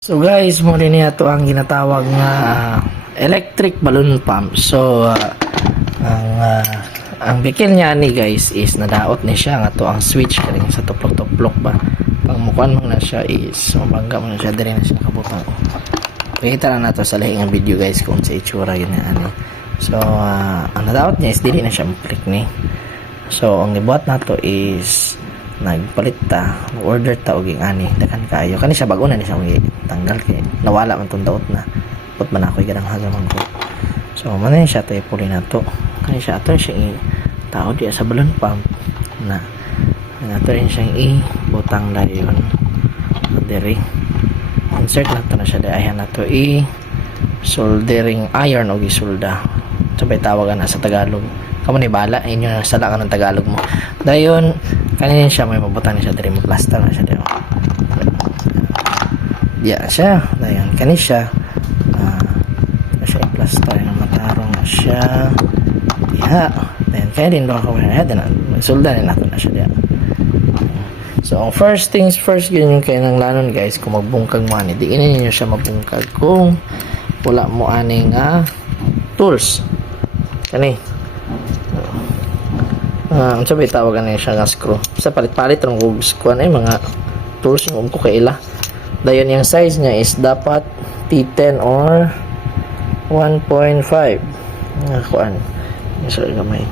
So guys, mo rin ato ang ginatawag nga electric balloon pump. So ang bikil niya ni guys is nadaot ni siya nga to ang switch kani sa tuplok-tuplok ba. Pag mukuan mo na siya is mabangga mo na siya diri na siya kabutang. Pakita na nato sa lahing video guys kung sa itsura yun na ani. So ang nadaot niya is dili na siya mag-click ni. So ang gibuhat nato is nagpalit ta, order ta og ani dakan kayo kani siya bag-o na ni siya tanggal kay nawala man tong daot na put man ako gadang hagaman ko. So man siya tay puli nato kani siya ato siya tao di sa balloon pump na ato rin siyang butang dayon diri insert nato na siya dayan nato soldering iron og isulda sabay tawagan na sa Tagalog kamo ni bala inyo na sala ka ng Tagalog mo dayon kanina siya may mabutan niya diri mo plaster na siya diri diya siya dayon kani siya siya plaster ng matarong na siya diya dayon kaya din do ako na sulda na nato na siya diya. So ang first things first yun yung kaya ng lanon guys kung magbungkag mo ani di ninyo siya mabungkag kung wala mo aning tools kani ang sabi tawagan na siya nga screw sa palit-palit ang screw na mga tools yung ko kaila dayon yung size niya is dapat T10 or 1.5 nga kuan so gamay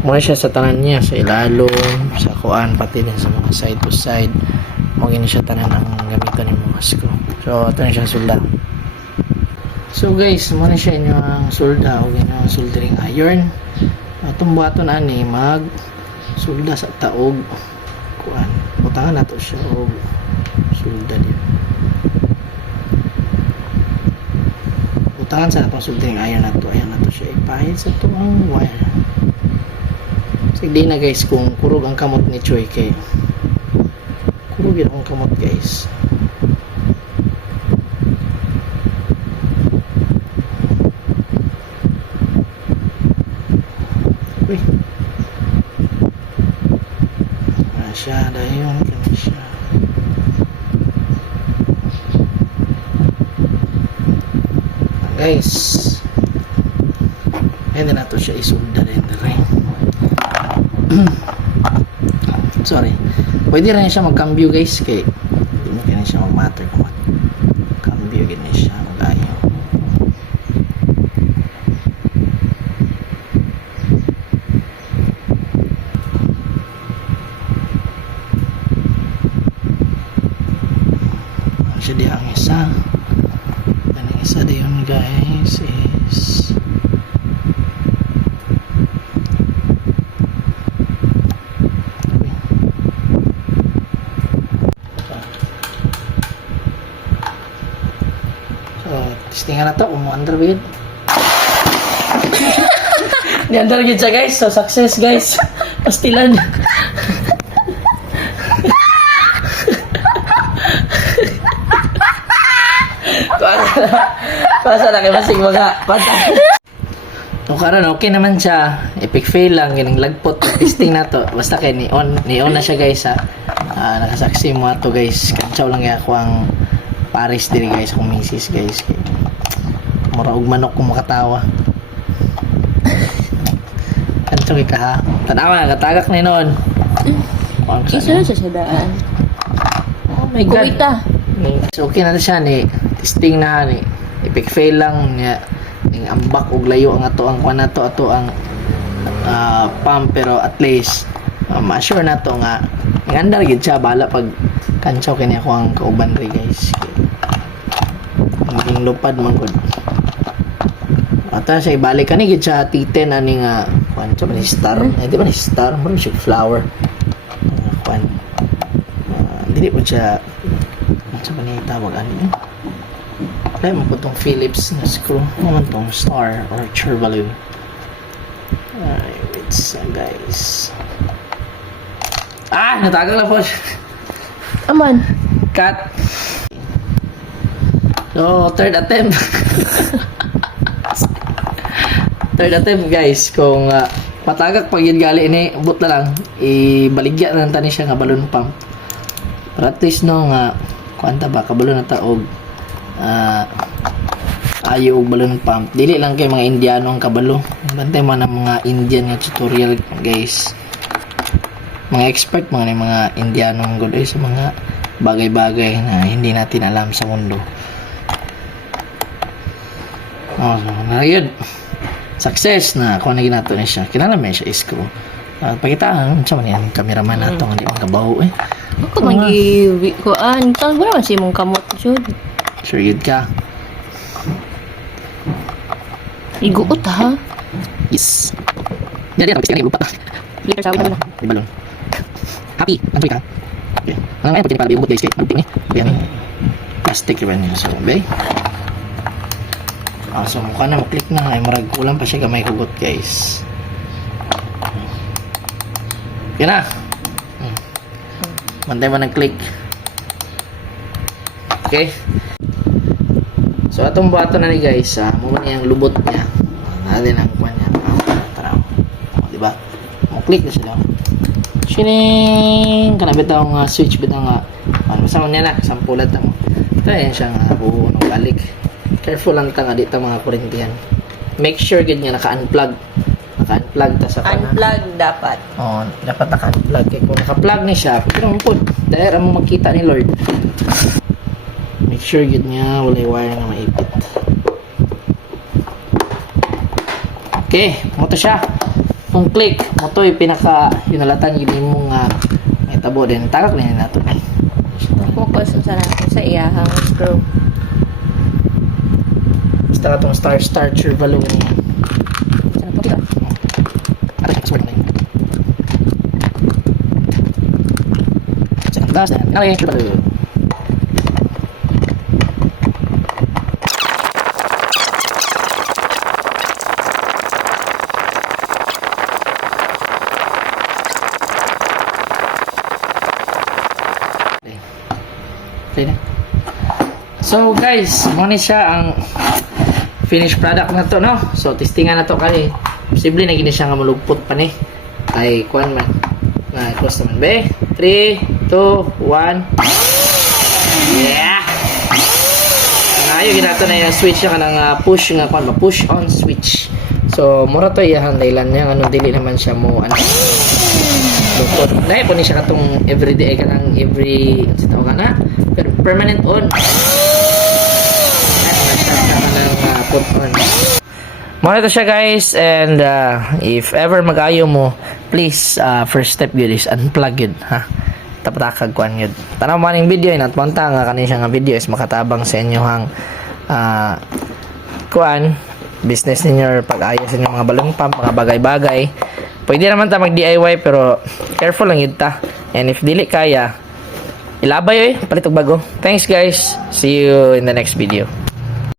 muna siya sa tanan niya sa ilalom sa kuan pati din sa mga side to side mo gini siya tanan ang gamiton ng mga screw so ito na siya sulda. So guys muna siya inyong sulda o gina soldering iron atong baton ani mag sulda sa taog kuan butangan nato siya og sulda din butangan sa atong soldering iron nato ayan nato siya ipahit sa tuang wire sige na guys kung kurog ang kamot ni Choy kay kurog yun ang kamot guys. Uy. Siya dayon kani siya. Guys. Hindi na to siya isulda din rin. Sorry. Pwede rin siya magkambyo guys kay hindi mo kaya siya magmatter kung kambyo gini siya mag-ayaw. Siya di ang isa ang isa di yun guys is so testingan na to kung underweight di underweight siya guys so success guys pastilan Pasa na kay masig mga patay. So karon okay naman siya. Epic fail lang gining lagpot testing nato. Basta kay ni on na siya guys ha. Nakasaksi mo ato guys. Kantsaw lang ako ang Paris diri guys akong misis guys. Mura og manok kung makatawa. Kantsaw ka ha. Tanawa katagak ni noon. Isa sa sadaan. Oh my god. Kuwita. So okay na siya ni testing na ni epic fail lang niya ning ambak og layo ang ato ang kuan nato ato ang pump pero at least ma-sure nato nga ngandar gid siya bala pag kantsaw kini ako ang kauban ri guys maging lupad man gud ata siya ibalik kani gid siya T10 ani nga kuan sa ni star di ba ni star mo siya flower kuan dili po siya sa man tawag ani kaya mo po itong Phillips na screw naman itong star or churbaloo wait guys natagal na po Aman. cut so third attempt guys kung patagak pag yun gali ini ubot na lang ibaligya na lang tani siya nga balloon pump pero at least no nga kuanta ba kabalo na taog ayo og balloon pump. Dili lang kay mga Indiano ang kabalo. Bantay man ang mga Indian nga tutorial guys. Mga expert mga Indiano ang good sa mga bagay-bagay na hindi natin alam sa mundo. So, na yun. Success na kung naging nato na siya. Kinala may siya isko. Pakitaan, sa man yan, cameraman nato hindi man kabaho eh. Ako magi ko tawag mo naman si mong kamot jud. Sure yun ka. Iguot ha. Yes. Yan, yan, yan, lupa. Liter sa na. May balon. Happy, ang ka. Okay. Ang ngayon, pwede na pala biugot guys, kaya maluping eh. Yan. Plastic yun yun. So, bay. So, mukha na, maklik na. Ay, marag kulang pa siya gamay kugot guys. Yan na. Mantay mo nag-click. Okay. So, atong buhato na ni guys, muna yung lubot niya. Natin ang kuha niya. Tara. Diba? Click na sila. Shining! Kanabit ang switch bit ang ano sa niya na, sampulat ang ito yan siyang buo ng balik. Careful lang ta nga dito mga kurintihan. Make sure gid nga naka-unplug. Naka-unplug ta sa kanan. Unplug dapat. Oh, dapat naka-unplug kay kung naka-plug ni siya, pero pud dahil mo makita ni Lord. Make sure gid nga walay wire na maipit. Okay, mo to siya. Kung click, mo to pinaka hinalatan yun mong itabo din. Tagak na yun nato. Focus sa natin sa iyahang screw. Basta itong starter balloon niya. Sana po kita. Ato siya, password na yun. Second last na. Okay, balloon. Okay na. So guys, muna siya ang finished product na to, no? So testingan na to kani. Posible na gini siya nga malugpot pa ni. Ay kuan man. Na close naman be. 3 2 1. Yeah. Ayo ginato na yung switch niya kanang push nga kuan ba, push on switch. So mura to iyang daylan niya ano dili naman siya mo ano. Lupot. Dahil po ni siya katong everyday kanang every sitaw ka na. Pero permanent on. Put on. Muna to siya guys, and if ever mag-ayo mo, please first step yun is unplug yun ha. Tapatakag kuan yun. Tanaw man yung video yun at monta nga kanin siya nga video is makatabang sa inyo hang kuan business ninyo, pag-ayo sa inyo mga balloon pump, mga bagay-bagay. Pwede naman ta mag-DIY pero careful lang yun ta. And if dili kaya, ilabay palitog bago. Thanks guys. See you in the next video.